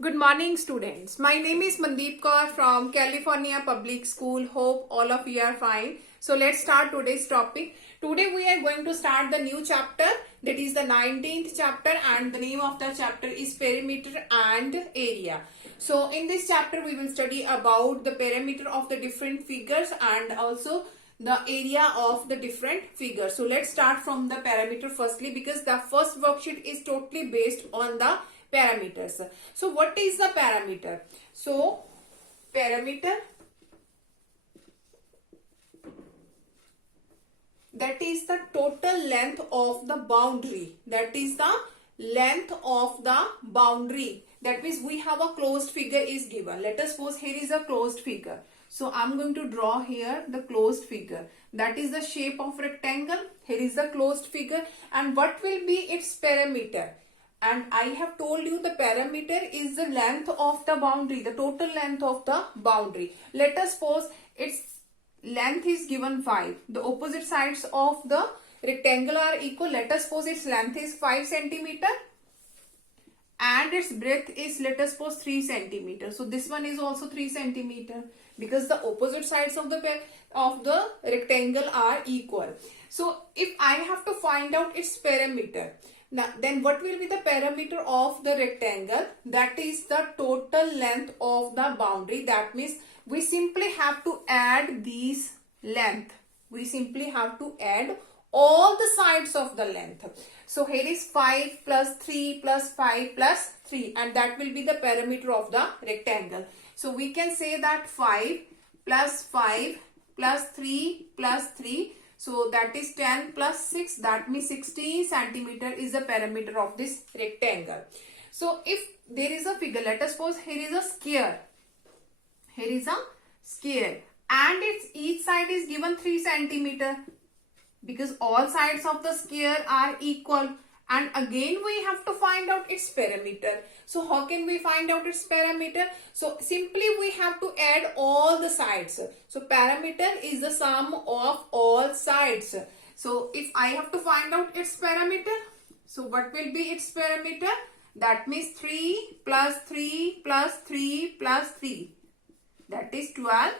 Good morning, students. My name is Mandeep Kaur from California Public School. Hope all of you are fine. So let's start today's topic. Today we are going to start the new chapter, that is the 19th chapter, and the name of the chapter is perimeter and area. So in this chapter we will study about the perimeter of the different figures and also the area of the different figures. So let's start from the perimeter firstly, because the first worksheet is totally based on the parameters. So what is the parameter? So parameter, that is the total length of the boundary. That is the length of the boundary. That means we have a closed figure is given. Let us suppose here is a closed figure. So I'm going to draw here the closed figure. That is the shape of rectangle. Here is the closed figure. And what will be its parameter? And I have told you the parameter is the length of the boundary, the total length of the boundary. Let us suppose its length is given 5. The opposite sides of the rectangle are equal. Let us suppose its length is 5 centimeter and its breadth is, let us suppose, 3 centimeter. So this one is also 3 centimeter because the opposite sides of the rectangle are equal. So if I have to find out its parameter, now, then what will be the parameter of the rectangle? That is the total length of the boundary. That means we simply have to add these length. We simply have to add all the sides of the length. So here is 5 plus 3 plus 5 plus 3, and that will be the parameter of the rectangle. So we can say that 5 plus 5 plus 3 plus 3. So that is 10 plus 6, that means 60 centimeter is the parameter of this rectangle. So if there is a figure, let us suppose here is a square. Here is a square and its each side is given 3 centimeter because all sides of the square are equal. And again we have to find out its parameter. So how can we find out its parameter? So simply we have to add all the sides. So parameter is the sum of all sides. So if I have to find out its parameter, so what will be its parameter? That means 3 plus 3 plus 3 plus 3. That is 12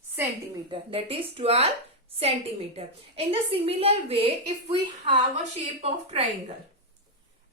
centimeter. That is 12 centimeter. In the similar way, if we have a shape of triangle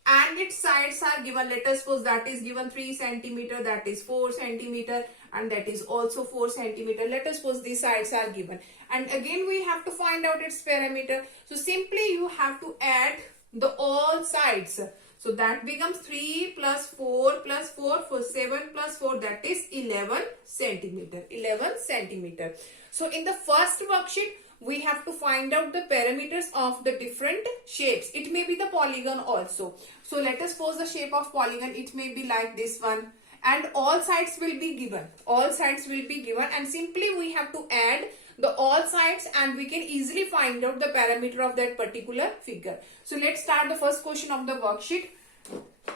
and its sides are given, let us suppose that is given 3 centimeter, that is 4 centimeter, and that is also 4 centimeter. Let us suppose these sides are given. And again we have to find out its parameter. So simply you have to add the all sides. So that becomes 3 plus 4 plus 4 for 7 plus 4, that is 11 centimeter. 11 centimeter. So in the first worksheet, we have to find out the parameters of the different shapes. It may be the polygon also. So let us suppose the shape of polygon, it may be like this one. And all sides will be given. All sides will be given, and simply we have to add the all sides and we can easily find out the parameter of that particular figure. So let's start the first question of the worksheet.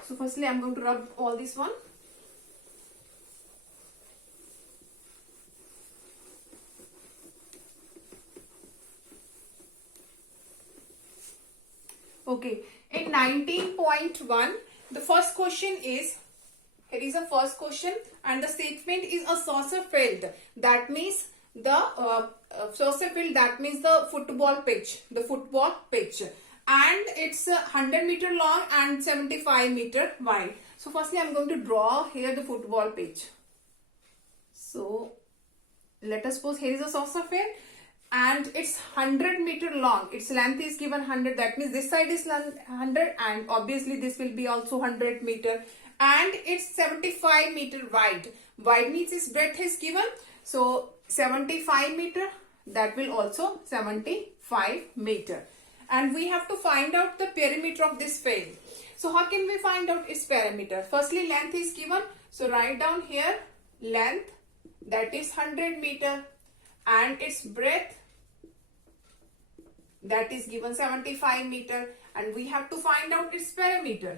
So firstly I'm going to rub all this one. Okay, in 19.1, the first question is, here is a first question and the statement is a soccer field. That means the soccer field, that means the football pitch, and it's 100 meter long and 75 meter wide. So firstly I'm going to draw here the football pitch. So let us suppose here is a soccer field and it's 100 meter long. Its length is given 100. That means this side is 100 and obviously this will be also 100 meter. And it's 75 meter wide. Wide means its breadth is given. So 75 meter, that will also 75 meter. And we have to find out the perimeter of this field. So how can we find out its parameter? Firstly, length is given. So write down here length, that is 100 meter, and its breadth, that is given 75 meter, and we have to find out its parameter.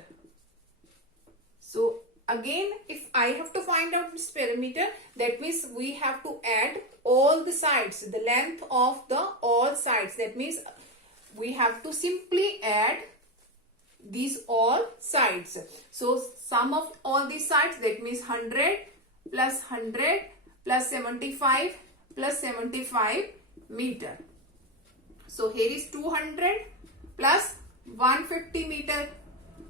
So again, if I have to find out its parameter, that means we have to add all the sides, the length of the all sides. That means we have to simply add these all sides. So sum of all these sides, that means 100 plus 100 plus 75 plus 75 meter. So here is 200 plus 150 meter.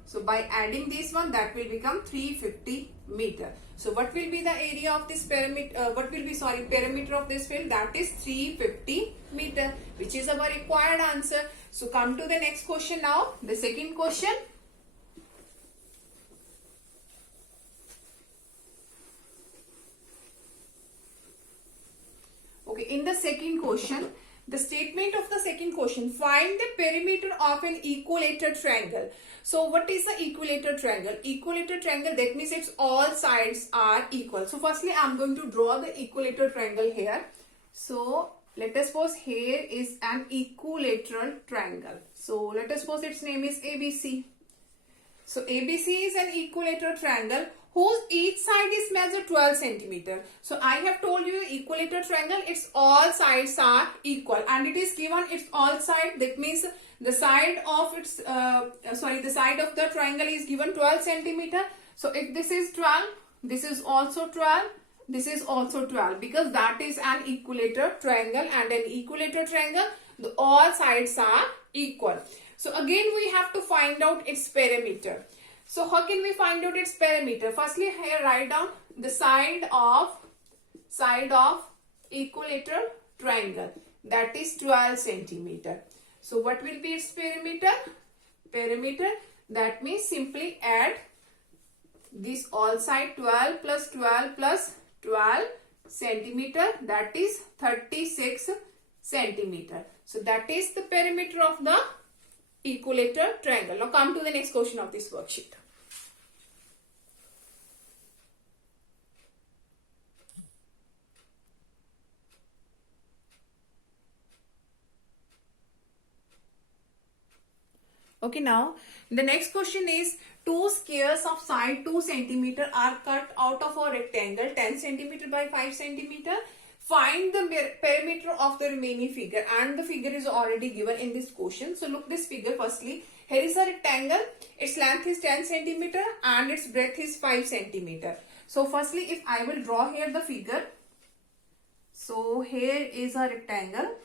So by adding this one, that will become 350 meter. So what will be the area of this perimeter? Perimeter of this field? That is 350 meter, which is our required answer. So come to the next question now. The second question. Okay, in the second question, the statement of the second question, find the perimeter of an equilateral triangle. So what is the equilateral triangle? Equilateral triangle, that means its all sides are equal. So firstly, I am going to draw the equilateral triangle here. So let us suppose here is an equilateral triangle. So let us suppose its name is ABC. So ABC is an equilateral triangle whose each side is measured 12 centimeter. So I have told you equilateral triangle, its all sides are equal, and it is given its all side. That means the side of its the side of the triangle is given 12 centimeter. So if this is 12, this is also 12. This is also 12, because that is an equilateral triangle, and an equilateral triangle, all sides are equal. So again we have to find out its perimeter. So how can we find out its perimeter? Firstly, here write down the side of equilateral triangle, that is 12 centimeter. So what will be its perimeter? Perimeter, that means simply add this all side 12 plus 12 plus 12 centimeter, that is 36 centimeter. So that is the perimeter of the equilateral triangle. Now come to the next question of this worksheet. Okay, now the next question is, two squares of side 2 centimeter are cut out of a rectangle 10 centimeter by 5 centimeter. Find the perimeter of the remaining figure, and the figure is already given in this question. So look this figure firstly. Here is a rectangle. Its length is 10 centimeter and its breadth is 5 centimeter. So firstly, if I will draw here the figure. So here is a rectangle.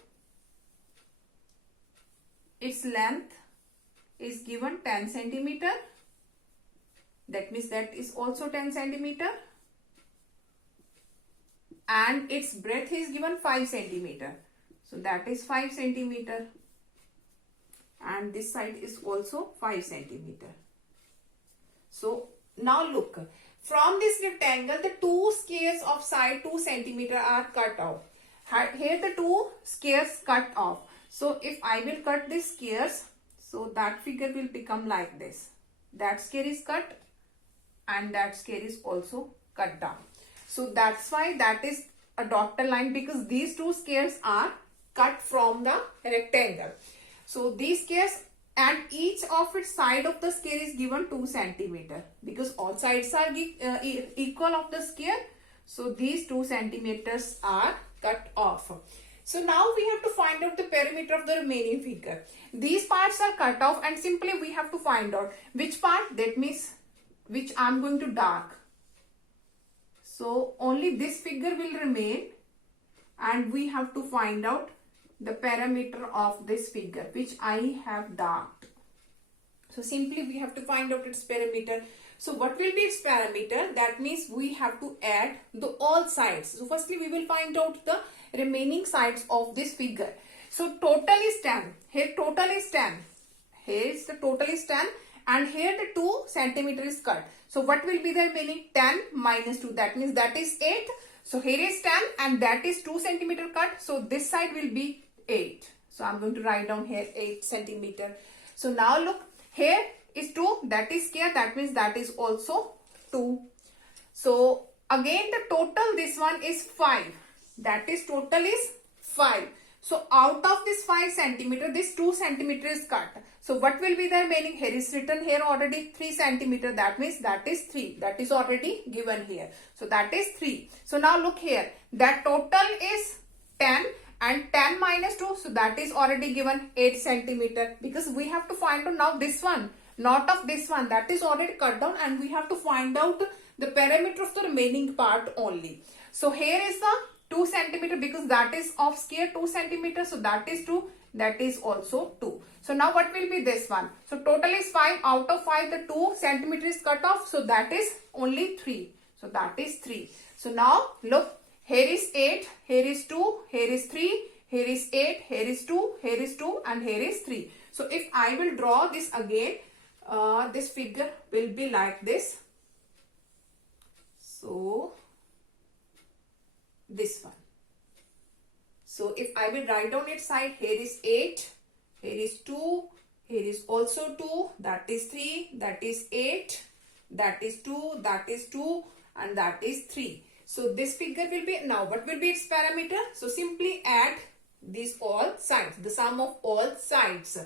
Its length is given 10 centimeter. That means that is also 10 centimeter. And its breadth is given 5 centimeter. So that is 5 centimeter. And this side is also 5 centimeter. So now look, from this rectangle, the two squares of side 2 centimeter are cut off. Here the two squares cut off. So if I will cut these squares, so that figure will become like this. That square is cut and that square is also cut down. So that's why that is a dotted line, because these two squares are cut from the rectangle. So these squares, and each of its side of the square is given 2 centimeter, because all sides are equal of the square. So these 2 centimeters are cut off. So now we have to find out the perimeter of the remaining figure. These parts are cut off, and simply we have to find out which part, that means which I am going to dark. So only this figure will remain, and we have to find out the perimeter of this figure which I have darked. So simply we have to find out its perimeter. So what will be its perimeter? That means we have to add the all sides. So firstly we will find out the remaining sides of this figure. So total is 10. Here total is 10. Here is the total is 10. And here the 2 centimeter is cut. So what will be the remaining? 10 minus 2. That means that is 8. So here is 10 and that is 2 centimeter cut. So this side will be 8. So I'm going to write down here 8 centimeter. So now look, here is 2. That is square. That means that is also 2. So again the total, this one is 5. That is total is 5. So out of this 5 centimeter, this 2 centimeter is cut. So what will be the remaining? Here is written here already 3 centimeter. That means that is 3. That is already given here. So that is 3. So now look here. That total is 10 and 10 minus 2. So that is already given 8 centimeter. Because we have to find out now this one. not of this one, that is already cut down, and we have to find out the perimeter of the remaining part only. So here is the 2 centimeter, because that is of square 2 centimeter, so that is 2, that is also 2. So now what will be this one? So total is 5, out of 5 the 2 centimeter is cut off, so that is only 3. So that is 3. So now look, here is 8, here is 2, here is 3, here is 8, here is 2, here is 2, and here is 3. So if I will draw this again, this figure will be like this. So this one. So if I will write down its side, here is 8, here is 2, here is also 2, that is 3, that is 8, that is 2, that is 2, and that is 3. So this figure will be, now what will be its parameter? So simply add these all sides, the sum of all sides.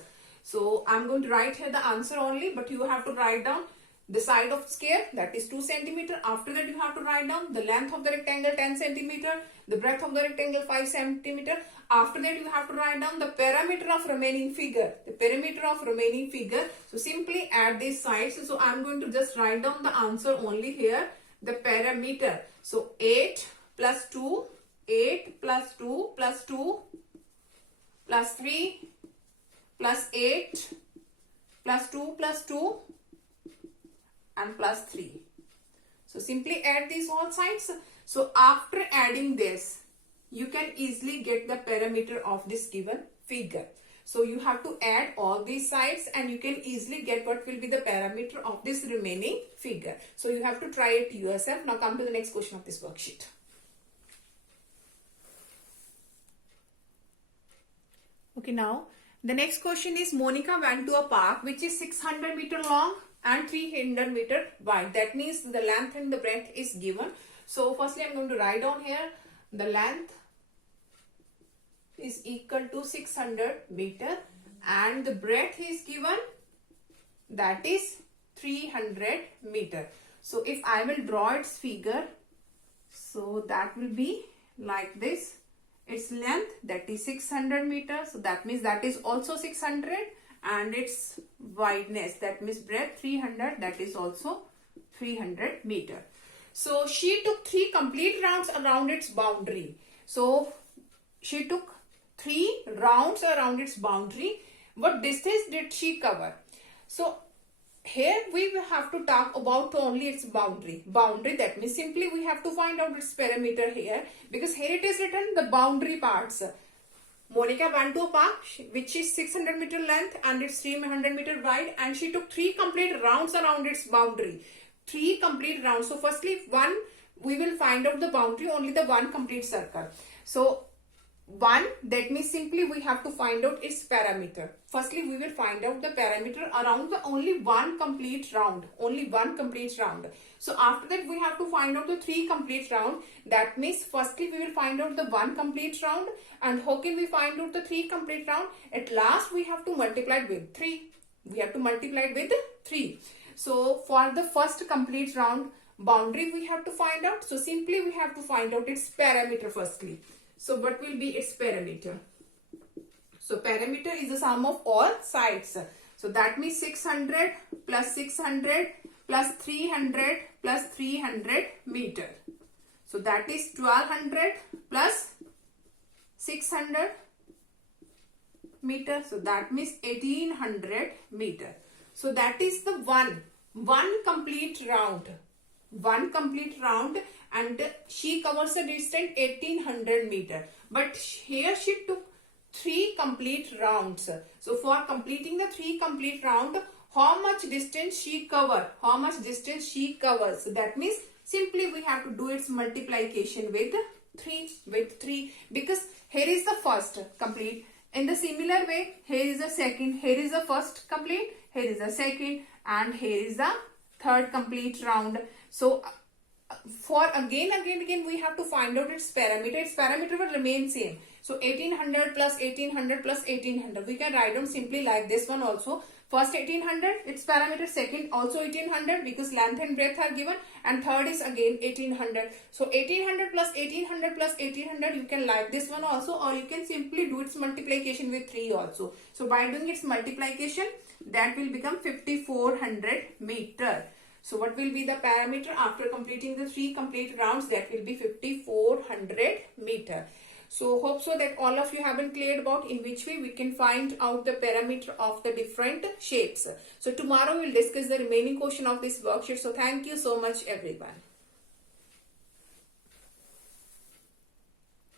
So I'm going to write here the answer only, but you have to write down the side of square, that is 2 centimeter. After that you have to write down the length of the rectangle 10 centimeter, the breadth of the rectangle 5 centimeter. After that you have to write down the perimeter of remaining figure, the perimeter of remaining figure. So simply add these sides. So I'm going to just write down the answer only here, the perimeter. So 8 plus 2, 8 plus 2 plus 2 plus 3 plus 8 plus 2 plus 2 and plus 3. So simply add these all sides. So after adding this, you can easily get the perimeter of this given figure. So you have to add all these sides and you can easily get what will be the parameter of this remaining figure. So you have to try it yourself. Now come to the next question of this worksheet. Okay, now the next question is, Monica went to a park which is 600 meter long and 300 meter wide. That means the length and the breadth is given. So firstly I'm going to write down here the length is equal to 600 meter and the breadth is given, that is 300 meter. So if I will draw its figure, so that will be like this. Its length, that is 600 meters, so that means that is also 600, and its wideness, that means breadth 300, that is also 300 meter. So she took 3 complete rounds around its boundary. So she took 3 rounds around its boundary. What distance did she cover? So here we will have to talk about only its boundary. Boundary, that means simply we have to find out its perimeter here, because here it is written the boundary parts. Monica went to a park which is 600 meter length and it's 300 meter wide, and she took 3 complete rounds around its boundary. 3 complete rounds. So firstly, one, we will find out the boundary, only the one complete circle. So 1, that means simply we have to find out its parameter. Firstly, we will find out the parameter around the only one complete round. Only one complete round. So after that, we have to find out the 3 complete round. That means firstly, we will find out the 1 complete round. And how can we find out the 3 complete round? At last, we have to multiply it with 3. We have to multiply it with 3. So for the first complete round boundary, we have to find out. So simply, we have to find out its parameter firstly. So what will be its perimeter? So perimeter is the sum of all sides. So that means 600 plus 600 plus 300 plus 300 meter. So that is 1200 plus 600 meter. So that means 1800 meter. So that is the one complete round. One complete round, and she covers a distance 1800 meter. But here she took 3 complete rounds. So for completing the 3 complete round, how much distance she cover? How much distance she covers? So that means simply we have to do its multiplication with 3, because here is the first complete. In the similar way, here is the second, here is the first complete, here is the second, and here is the third complete round. So for again we have to find out its parameter. Its parameter will remain same. So 1800 plus 1800 plus 1800. We can write down simply like this one also. First 1800, its parameter. Second also 1800, because length and breadth are given. And third is again 1800. So 1800 plus 1800 plus 1800, you can like this one also, or you can simply do its multiplication with 3 also. So by doing its multiplication, that will become 5400 meter. So what will be the parameter after completing the 3 complete rounds? That will be 5400 meter. So hope so that all of you have been cleared about in which way we can find out the parameter of the different shapes. So tomorrow we'll discuss the remaining question of this worksheet. So thank you so much everyone.